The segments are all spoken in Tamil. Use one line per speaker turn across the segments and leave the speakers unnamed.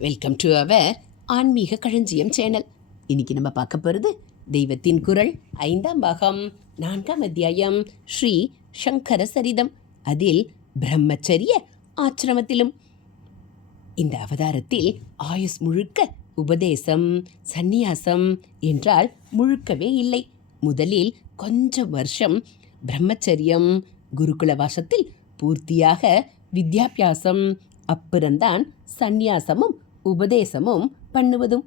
வெல்கம் டு அவர் ஆன்மீக களஞ்சியம் சேனல் இன்னைக்கு நம்ம பார்க்க போகிறது தெய்வத்தின் குரல் ஐந்தாம் பாகம் நான்காம் அத்தியாயம் ஸ்ரீ சங்கர சரிதம். அதில் பிரம்மச்சரிய ஆச்சிரமத்திலும் இந்த அவதாரத்தில் ஆயுஸ் முழுக்க உபதேசம் சந்நியாசம் என்றால் முழுக்கவே இல்லை. முதலில் கொஞ்சம் வருஷம் பிரம்மச்சரியம் குருகுல வாசத்தில் பூர்த்தியாக வித்யாபியாசம் அப்புறம்தான் சந்நியாசமும் உபதேசமும் பண்ணுவதும்.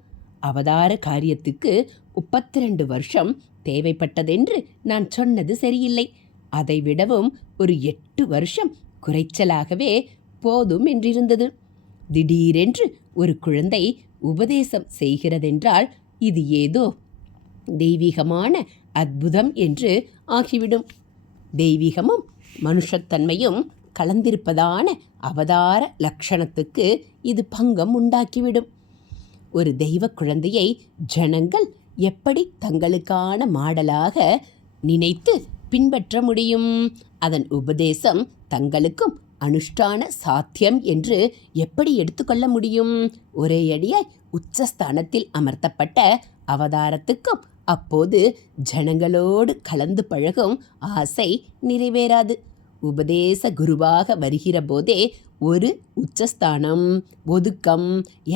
அவதார காரியத்துக்கு முப்பத்தி ரெண்டு வருஷம் தேவைப்பட்டதென்று நான் சொன்னது சரியில்லை. அதை விடவும் ஒரு எட்டு வருஷம் குறைச்சலாகவே போதும் என்றிருந்தது. திடீரென்று ஒரு குழந்தை உபதேசம் செய்கிறதென்றால் இது ஏதோ தெய்வீகமான அற்புதம் என்று ஆகிவிடும். தெய்வீகமும் மனுஷத்தன்மையும் கலந்திருப்பதான அவதார லக்ஷணத்துக்கு இது பங்கம் உண்டாக்கிவிடும். ஒரு தெய்வ குழந்தையை ஜனங்கள் எப்படி தங்களுக்கான மாடலாக நினைத்து பின்பற்ற முடியும்? அதன் உபதேசம் தங்களுக்கும் அனுஷ்டான சாத்தியம் என்று எப்படி எடுத்துக்கொள்ள முடியும்? ஒரே அடியாய் உச்சஸ்தானத்தில் அமர்த்தப்பட்ட அவதாரத்துக்கும் அப்போது ஜனங்களோடு கலந்து பழகும் ஆசை நிறைவேறாது. உபதேச குருவாக வருகிற போதே ஒரு உச்சஸ்தானம் ஒதுக்கம்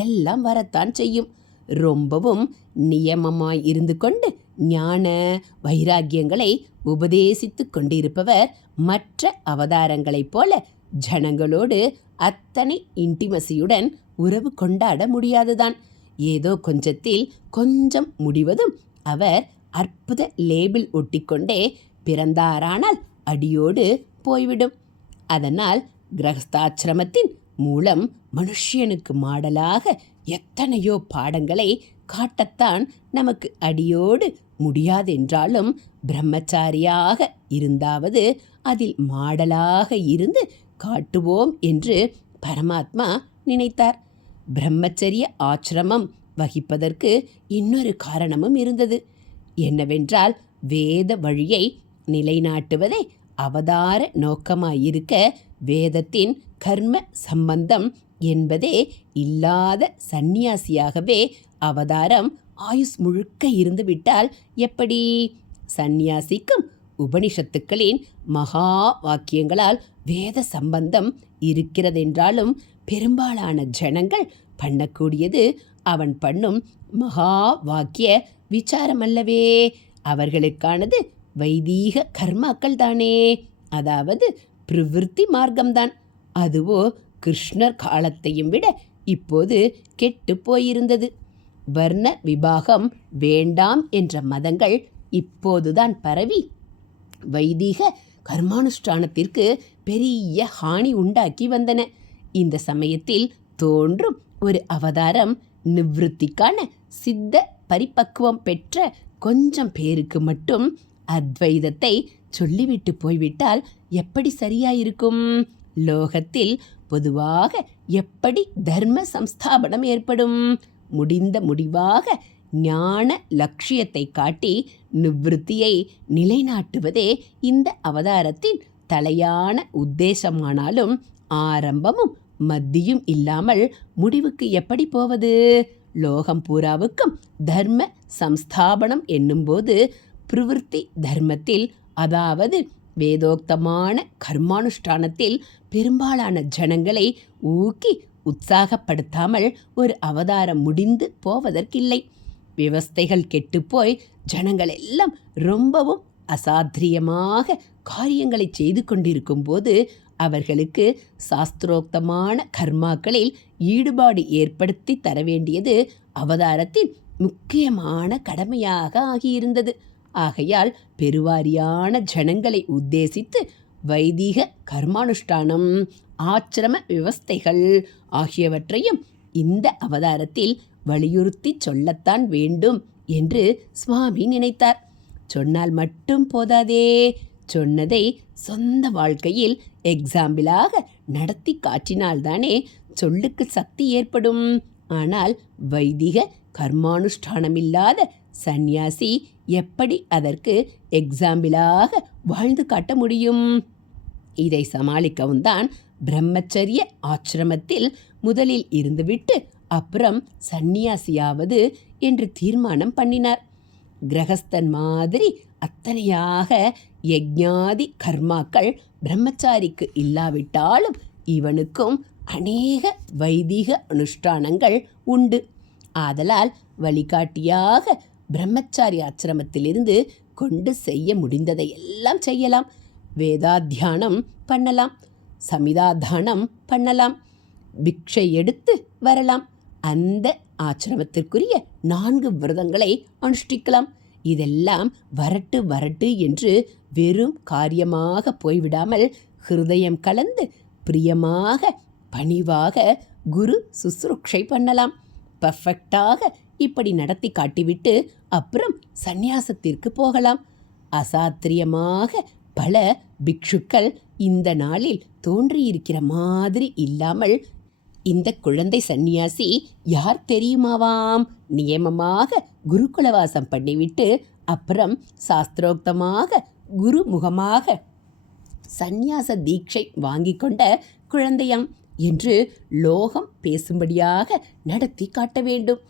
எல்லாம் வரத்தான் செய்யும். ரொம்பவும் நியமமாய் இருந்து கொண்டு ஞான வைராக்கியங்களை உபதேசித்து கொண்டிருப்பவர் மற்ற அவதாரங்களைப் போல ஜனங்களோடு அத்தனை இன்டிமசியுடன் உறவு கொண்டாட முடியாதுதான். ஏதோ கொஞ்சத்தில் கொஞ்சம் முடிவதும் அவர் அற்புத லேபிள் ஒட்டிக்கொண்டே பிறந்தாரானால் அடியோடு போய்விடும். அதனால் கிரகஸ்தாசிரமத்தின் மூலம் மனுஷியனுக்கு மாடலாக எத்தனையோ பாடங்களை காட்டத்தான் நமக்கு அடியோடு முடியாதென்றாலும் பிரம்மச்சாரியாக இருந்தாவது அதில் மாடலாக இருந்து காட்டுவோம் என்று பரமாத்மா நினைத்தார். பிரம்மச்சரிய ஆசிரமம் வகிப்பதற்கு இன்னொரு காரணமும் இருந்தது. என்னவென்றால் வேத வழியை நிலைநாட்டுவதே அவதார நோக்கமாயிருக்க வேதத்தின் கர்ம சம்பந்தம் என்பதே இல்லாத சந்நியாசியாகவே அவதாரம் ஆயுஸ் முழுக்க இருந்துவிட்டால் எப்படி? சந்நியாசிக்கும் உபனிஷத்துக்களின் மகா வாக்கியங்களால் வேத சம்பந்தம் இருக்கிறதென்றாலும் பெரும்பாலான ஜனங்கள் பண்ணக்கூடியது அவன் பண்ணும் மகா வாக்கிய விசாரமல்லவே. அவர்களுக்கானது வைதீக கர்மாக்கள் தானே. அதாவது பிரவிற்த்தி மார்க்கம்தான். அதுவோ கிருஷ்ணர் காலத்தையும் விட இப்போது கெட்டு போயிருந்தது. வர்ண விபாகம் வேண்டாம் என்ற மதங்கள் இப்போதுதான் பரவி. வைதீக கர்மானுஷ்டானத்திற்கு பெரிய ஹானி உண்டாக்கி வந்தன. இந்த சமயத்தில் தோன்றும் ஒரு அவதாரம் நிவிருத்திக்கான சித்த பரிபக்குவம் பெற்ற கொஞ்சம் பேருக்கு மட்டும் அத்வைதத்தை சொல்லிவிட்டு போய்விட்டால் எப்படி சரியாயிருக்கும்? லோகத்தில் பொதுவாக எப்படி தர்ம சம்ஸ்தாபனம் ஏற்படும்? முடிந்த முடிவாக ஞான லட்சியத்தை காட்டி நிவிருத்தியை நிலைநாட்டுவதே இந்த அவதாரத்தின் தலையான உத்தேசமானாலும் ஆரம்பமும் மத்தியும் இல்லாமல் முடிவுக்கு எப்படி போவது? லோகம் பூராவுக்கும் தர்ம சம்ஸ்தாபனம் என்னும்போது பிரவிற்த்தி தர்மத்தில் அதாவது வேதோக்தமான கர்மானுஷ்டானத்தில் பெரும்பாலான ஜனங்களை ஊக்கி உற்சாகப்படுத்தாமல் ஒரு அவதாரம் முடிந்து போவதற்கில்லை. விவஸ்தைகள் கெட்டுப்போய் ஜனங்கள் எல்லாம் ரொம்பவும் அசாத்திரியமாக காரியங்களை செய்து கொண்டிருக்கும் போது அவர்களுக்கு சாஸ்திரோக்தமான கர்மாக்களில் ஈடுபாடு ஏற்படுத்தி தர வேண்டியது அவதாரத்தின் முக்கியமான கடமையாக ஆகியிருந்தது. ஆகையால் பெருவாரியான ஜனங்களை உத்தேசித்து வைதிக கர்மானுஷ்டானம் ஆச்சிரம விவஸ்தைகள் ஆகியவற்றையும் இந்த அவதாரத்தில் வலியுறுத்தி சொல்லத்தான் வேண்டும் என்று சுவாமி நினைத்தார். சொன்னால் மட்டும் போதாதே. சொன்னதை சொந்த வாழ்க்கையில் எக்ஸாம்பிளாக நடத்தி காட்டினால்தானே சொல்லுக்கு சக்தி ஏற்படும். ஆனால் வைதிக கர்மானுஷ்டானமில்லாத சந்நியாசி எப்படி அதற்கு எக்ஸாம்பிளாக வாழ்ந்து காட்ட முடியும்? இதை சமாளிக்கவும் தான் பிரம்மச்சரிய ஆசிரமத்தில் முதலில் இருந்துவிட்டு அப்புறம் சந்நியாசியாவது என்று தீர்மானம் பண்ணினார். கிரகஸ்தன் மாதிரி அத்தனையாக யஜ்ஞாதி கர்மாக்கள் பிரம்மச்சாரிக்கு இல்லாவிட்டாலும் இவனுக்கும் அநேக வைதிக அனுஷ்டானங்கள் உண்டு. ஆதலால் வழிகாட்டியாக பிரம்மச்சாரி ஆசிரமத்திலிருந்து கொண்டு செய்ய முடிந்ததை எல்லாம் செய்யலாம். வேதாத்தியானம் பண்ணலாம். சமிதாதானம் பண்ணலாம். பிக்ஷை எடுத்து வரலாம். அந்த ஆசிரமத்திற்குரிய நான்கு விரதங்களை அனுஷ்டிக்கலாம். இதெல்லாம் வரட்டு வரட்டு என்று வெறும் காரியமாக போய்விடாமல் ஹிருதயம் கலந்து பிரியமாக பணிவாக குரு சுசுருக்ஷை பண்ணலாம். பர்ஃபெக்டாக இப்படி நடத்தி காட்டிவிட்டு அப்புறம் சந்நியாசத்திற்கு போகலாம். அசாத்திரியமாக பல பிக்ஷுக்கள் இந்த நாளில் தோன்றியிருக்கிற மாதிரி இல்லாமல் இந்த குழந்தை சந்நியாசி யார் தெரியுமாவாம்? நியமமாக குருகுலவாசம் பண்ணிவிட்டு அப்புறம் சாஸ்திரோக்தமாக குருமுகமாக சந்நியாச தீட்சை வாங்கிக் கொண்ட குழந்தையாம் என்று லோகம் பேசும்படியாக நடத்தி காட்ட வேண்டும்.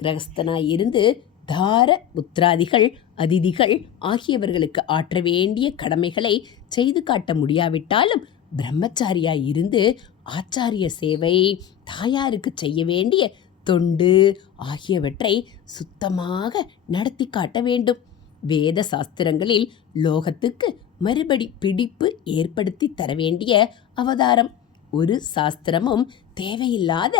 கிரகஸ்தனாய் இருந்து தார புத்திராதிகள் அதிதிகள் ஆகியவர்களுக்கு ஆற்ற வேண்டிய கடமைகளை செய்து காட்ட முடியாவிட்டாலும் பிரம்மச்சாரியாய் இருந்து ஆச்சாரிய சேவை தாயாருக்கு செய்ய வேண்டிய தொண்டு ஆகியவற்றை சுத்தமாக நடத்தி காட்ட வேண்டும். வேத சாஸ்திரங்களில் லோகத்துக்கு மறுபடி பிடிப்பு ஏற்படுத்தி தர வேண்டிய அவதாரம். ஒரு சாஸ்திரமும் தேவையில்லாத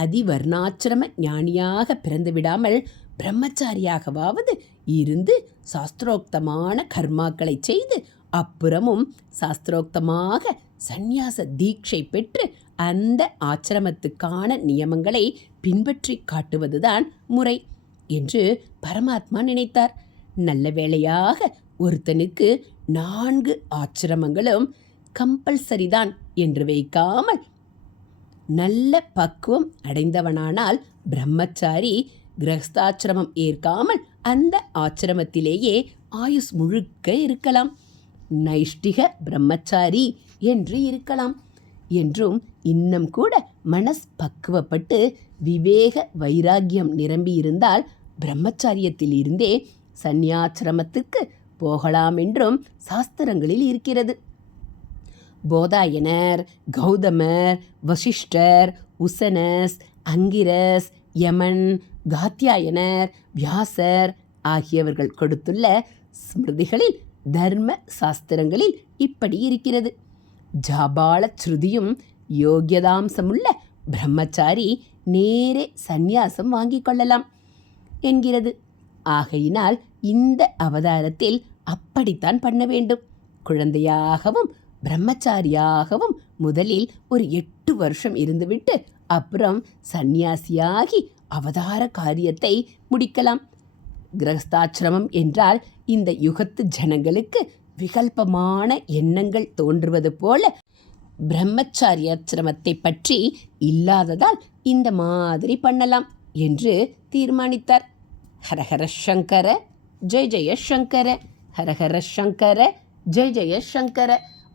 அதிவர்ணாச்சிரம ஞானியாக பிறந்துவிடாமல் பிரம்மச்சாரியாகவாவது இருந்து சாஸ்திரோக்தமான கர்மாக்களை செய்து அப்புறமும் சாஸ்திரோக்தமாக சந்நியாச தீட்சை பெற்று அந்த ஆச்சிரமத்துக்கான நியமங்களை பின்பற்றி காட்டுவதுதான் முறை என்று பரமாத்மா நினைத்தார். நல்ல வேளையாக ஒருத்தனுக்கு நான்கு ஆச்சிரமங்களும் கம்பல்சரிதான் என்று வைக்காமல் நல்ல பக்குவம் அடைந்தவனானால் பிரம்மச்சாரி கிரகஸ்தாச்சிரமம் ஏற்காமல் அந்த ஆச்சிரமத்திலேயே ஆயுஸ் முழுக்க இருக்கலாம். நைஷ்டிக பிரம்மச்சாரி என்று இருக்கலாம். என்றும் இன்னும் கூட மனஸ் பக்குவப்பட்டு விவேக வைராக்கியம் நிரம்பியிருந்தால் பிரம்மச்சாரியத்தில் இருந்தே சந்நியாசிரமத்துக்கு போகலாம் என்றும் சாஸ்திரங்களில் இருக்கிறது. போதாயனர் கௌதமர் வசிஷ்டர் உசனஸ் அங்கிரஸ் யமன் காத்தியாயனர் வியாசர் ஆகியவர்கள் கொடுத்துள்ள ஸ்மிருதிகளில் தர்ம சாஸ்திரங்களில் இப்படி இருக்கிறது. ஜாபால ஸ்ருதியும் யோகியதாம்சமுள்ள பிரம்மச்சாரி நேரே சந்நியாசம் வாங்கிக் கொள்ளலாம் என்கிறது. ஆகையினால் இந்த அவதாரத்தில் அப்படித்தான் பண்ண வேண்டும். குழந்தையாகவும் பிரம்மச்சாரியாகவும் முதலில் ஒரு எட்டு வருஷம் இருந்துவிட்டு அப்புறம் சந்நியாசியாகி அவதார காரியத்தை முடிக்கலாம். கிரகஸ்தாசிரமம் என்றால் இந்த யுகத்து ஜனங்களுக்கு விகல்பமான எண்ணங்கள் தோன்றுவது போல பிரம்மச்சாரியாசிரமத்தை பற்றி இல்லாததால் இந்த மாதிரி பண்ணலாம் என்று தீர்மானித்தார். ஹரஹர சங்கர ஜெய் ஜெய சங்கர ஹரஹர சங்கர ஜெய் ஜெய சங்கர.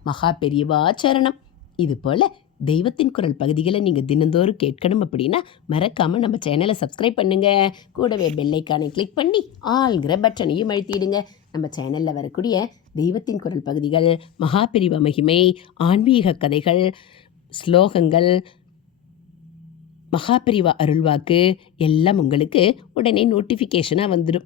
மகா பெரியவா சரணம். இது போல் தெய்வத்தின் குரல் பகுதிகளை நீங்கள் தினந்தோறும் கேட்கணும் அப்படின்னா மறக்காமல் நம்ம சேனலை சப்ஸ்கிரைப் பண்ணுங்கள் கூடவே பெல்லைக்கானை கிளிக் பண்ணி ஆள்கிற பட்டனையும் அழுத்திடுங்க. நம்ம சேனலில் வரக்கூடிய தெய்வத்தின் குரல் பகுதிகள் மகாபிரிவ மகிமை ஆன்மீக கதைகள் ஸ்லோகங்கள் மகாபிரிவா அருள்வாக்கு எல்லாம் உங்களுக்கு உடனே நோட்டிஃபிகேஷனாக வந்துடும்